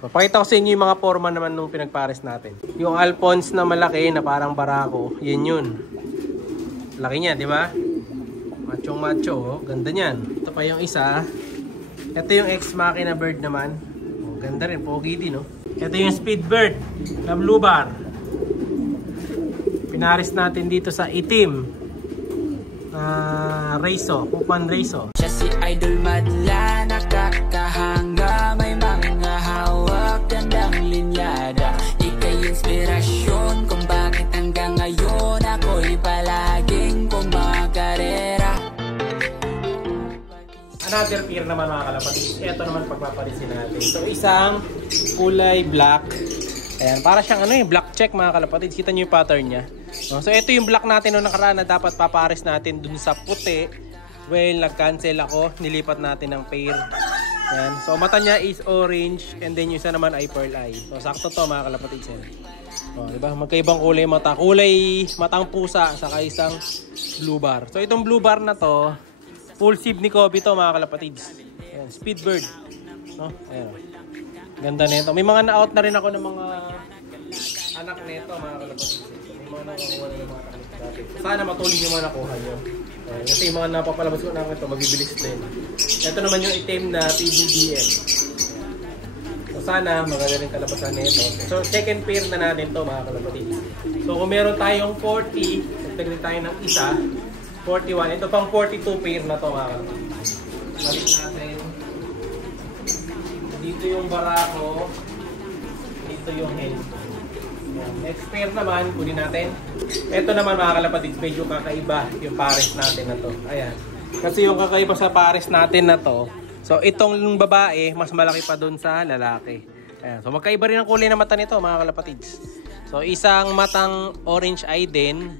Papakita ko sa inyo yung mga forma naman nung pinagpares natin. Yung Alphonse na malaki na parang barako, yun. Laki niya, di ba? Machong macho, oh. Ganda niyan. Ito pa yung isa. Ito yung Ex Machina Bird naman. Oh, ganda rin, pogi din, no? Ito yung Speed Bird na Blue Bar. Pinaris natin dito sa itim. Reiso, Kupan Reiso. Siya si Idol madla, nakakahanga, may mga hawak, gandang linyada. Ika'y inspirasyon kung bakit hanggang ngayon ako'y palaging kumakarera. Another pair naman mga kalapatid. Ito naman pagpaparisin natin. So isang kulay black. Ayan, para siyang black check mga kalapatid. Kita nyo yung pattern niya. So ito yung black natin noong nakaraan na dapat papares natin dun sa puti. Well, nag-cancel ako. Nilipat natin ng pair. Ayan. So mata niya is orange and then yung isa naman ay pearl eye. So sakto to mga kalapatid. O, diba? Magkaibang kulay mata. Kulay matang pusa saka isang blue bar. So itong blue bar na to, full sieve ni Kobe to mga kalapatid. Ayan, Speed Bird. No? Ayan. Ganda nito. May mga na-out na rin ako ng mga anak nito mga kalapatid. Nakuha na yung mga taklit dati. Sana matuloy yung mga nakuha nyo. Kasi yung mga napapalabas ko na ito, mabibilis na yun. Ito naman yung item na PBBM. So sana maganda rin kalabasan na ito. So second pair na natin to mga kalapatid. So kung meron tayong 40, nagtagin tayo ng isa, 41. Ito pang 42 pair na to mga kalapatid. Balik natin. Dito yung barako. Dito yung head. Next pair naman, kunin natin. Ito naman mga kalapatid, medyo kakaiba yung pares natin na to. Ayan. Kasi yung kakaiba sa pares natin na to, so itong babae, mas malaki pa dun sa lalaki. Ayan. So magkaiba rin ang kulay na mata nito mga kalapatid. So isang matang orange eye din,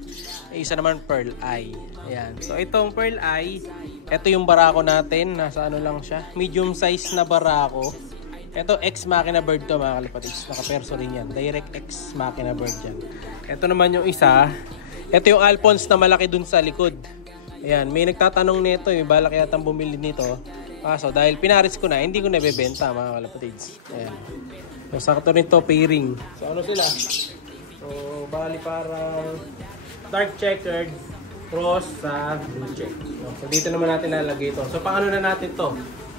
isa naman pearl eye. Ayan. So itong pearl eye, ito yung barako natin. Nasa ano lang siya, medium size na barako. Ito, Ex Machina Bird to mga kalapatid. Naka-perso rin yan. Direct Ex Machina Bird yan. Ito naman yung isa. Ito yung Alphonse na malaki dun sa likod. Ayan, may nagtatanong nito. May balak yatang bumili nito. So, dahil pinaris ko na, hindi ko na bebenta mga kalapatid. Ayan. So, sakto rin to pairing. So, ano sila? So, bali parang dark checkered cross sa blue check. So, dito naman natin lalagay ito. So, paano na natin to?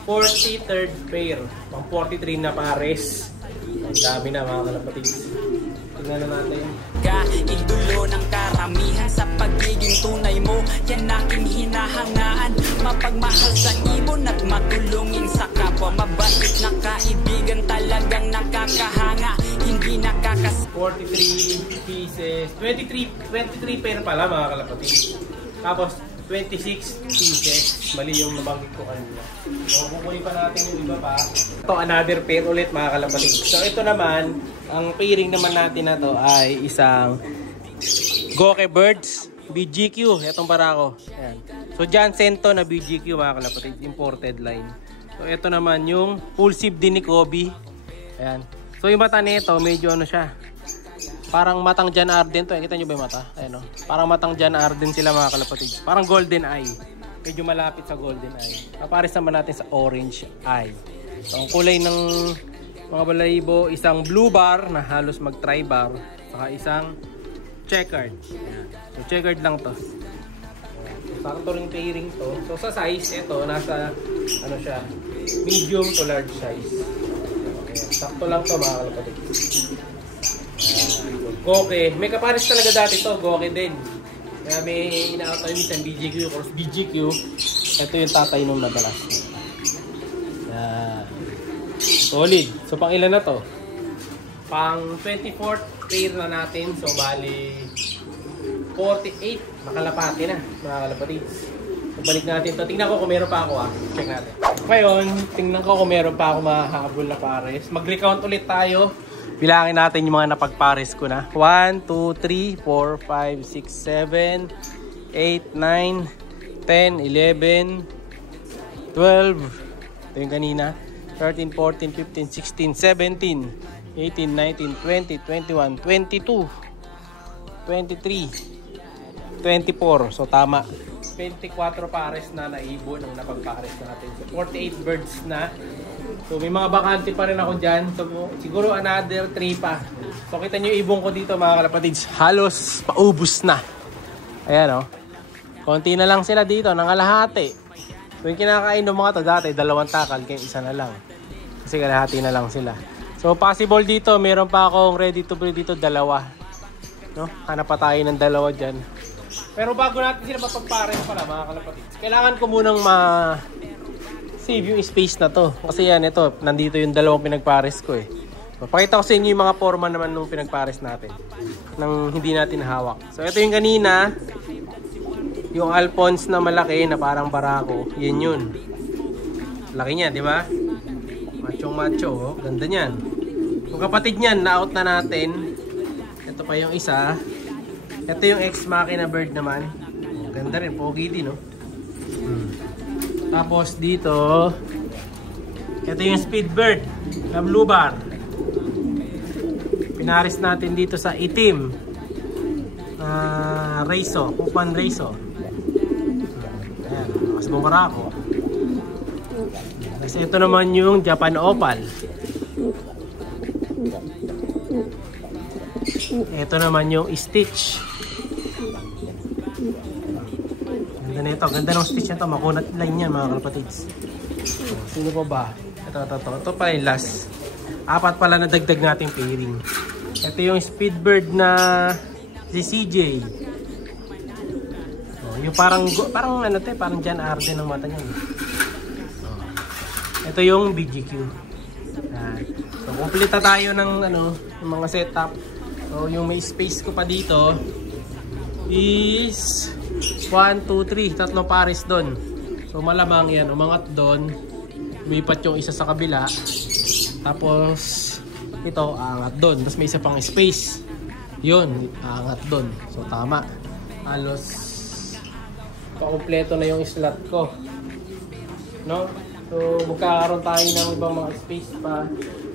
43rd pair. Pang 43 na pares. Ang dami na mga kalapatid. Tingnan na natin. Idolo ng karamihan sa pagiging tunay mo. Yan aking hinahangaan. Mapagmahal sa ibon at matulungin sa kapwa. Mabait na kaibigan talagang nakakahanga. Hindi nakakas... 43 pieces. 23 pair pala mga kalapatid. Tapos 26 pieces. Mali yung nabanggit ko kanina. So, kukunin pa natin yung iba pa. Ito, another pair ulit mga kalapatid. So, ito naman, ang pairing naman natin na to ay isang Goke Birds BGQ. Itong barako. Ayan. So, Jansen to na BGQ mga kalapatid. Imported line. So, ito naman yung full sieve din ni Kobe. Ayan. So, yung mata nito, medyo ano siya. Parang matang John Arden to. Kita nyo ba yung mata? Ayan, no? Parang matang John Arden sila mga kalapatid. Parang golden eye. Medyo malapit sa golden eye. Papares naman natin sa orange eye. So, ang kulay ng mga balahibo, isang blue bar na halos mag-tri-bar. Saka isang checkered. Ayan. So, checkered lang to. So, sakto rin pairing to. So, sa size, ito, nasa, ano siya, medium to large size. Okay. Sakto lang to mga kalapatid. Goke. May kapares talaga dati to. Goke din. Kaya may ina-out tayo minsan BGQ. Cross BGQ. Ito yung tatay nung nadalas. Solid. So pang ilan na to? Pang 24th pair na natin. So bali 48. Makalapati na. Mga kalapatid. So balik natin to. Tingnan ko kung meron pa ako. Check natin. Ngayon, tingnan ko kung meron pa ako mahahabol na pares. Mag-recount ulit tayo. Bilangin natin yung mga napagpares ko na. 1, 2, 3, 4, 5, 6, 7, 8, 9, 10, 11, 12. Ito yung kanina. 13, 14, 15, 16, 17, 18, 19, 20, 21, 22, 23, 24, 25, 24. So tama. 24 pares na naibon ang napagpares natin. So 48 birds na. So may mga bakante pa rin ako dyan. So siguro another 3 pa. So kita nyo yung ibon ko dito mga kalapatids. Halos paubos na. Ayan o. Konti na lang sila dito. Nangalahati. So yung kinakain ng mga to dati, 2 takal. Kaya isa na lang. Kasi kalahati na lang sila. So possible dito. Meron pa akong ready to breed dito. 2. No? Hanap pa tayo ng 2 dyan. Pero bago natin sila mapagpares pala mga kalapatids, kailangan ko munang save yung space na to. Kasi yan, ito, nandito yung 2 pinagpares ko eh. Papakita ko sa inyo yung mga forma naman nung pinagpares natin. Nang hindi natin hawak. So ito yung kanina, yung Alphonse na malaki na parang barako. Yan yun. Laki niya, di ba? Machong macho, oh. Ganda niyan. Yung kapatid niyan, na-out na natin. Ito pa yung isa. Ito yung ex-machina bird naman. Ganda rin, pogi din, no? Tapos dito, ito yung speed bird na blue bar. Pinaris natin dito sa itim. Reiso, Upan Reiso. Ayan, mas bumara ako. Kasi ito naman yung Japan Opal. Ito naman yung Stitch. Ganda na ito. Ganda ng Stitch nito. Makunat line yan mga kalapatids. Sino pa ba? Ito pala yung last. 4 pala na dagdag nating pairing. Ito yung Speedbird na si CJ. Yung parang ano to, parang John Arden ang mata niya. Ito yung BGQ. So kumpleta tayo ng ng mga setup. So yung may space ko pa dito is 1, 2, 3, 3 pares doon. So malamang yan, umangat doon. Lumipat yung isa sa kabila. Tapos ito, aangat doon. Tapos may isa pang space. Yun, aangat doon. So tama. Halos pakumpleto na yung slot ko. No? So magkakaroon tayo ng ibang mga space pa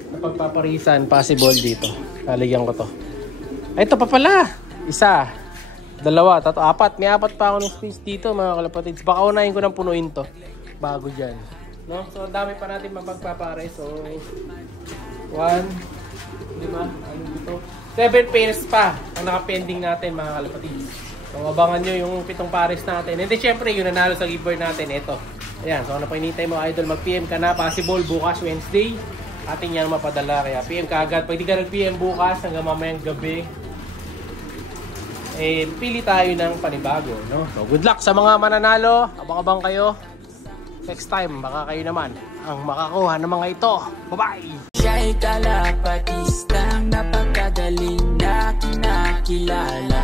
na pagpaparisan. Possible dito. Lalagyan ko to. Ito pa pala. 1, 2, 3, 4. May 4 pa ako ng space dito mga kalapatids. Baka unahin ko ng punuin to bago dyan. No? So dami pa natin mapagpapare. So 1, 5, ano dito? 7 pairs pa ang naka-pending natin mga kalapatids. So abangan nyo yung 7 pares natin. And then syempre yung nanalo sa giveaway natin, ito. Ayan, so ano pa hinihintay mo idol, mag-PM ka na. Possible bukas Wednesday ating yan mapadala. Kaya PM ka agad. Pag di ka nag-PM bukas hanggang mamayang gabi, eh pili tayo ng panibago, no? So good luck sa mga mananalo. Abang-abang kayo. Next time baka kayo naman ang makakuha ng mga ito. Bye-bye! Siya'y kalapatistang napakagaling na kinakilala.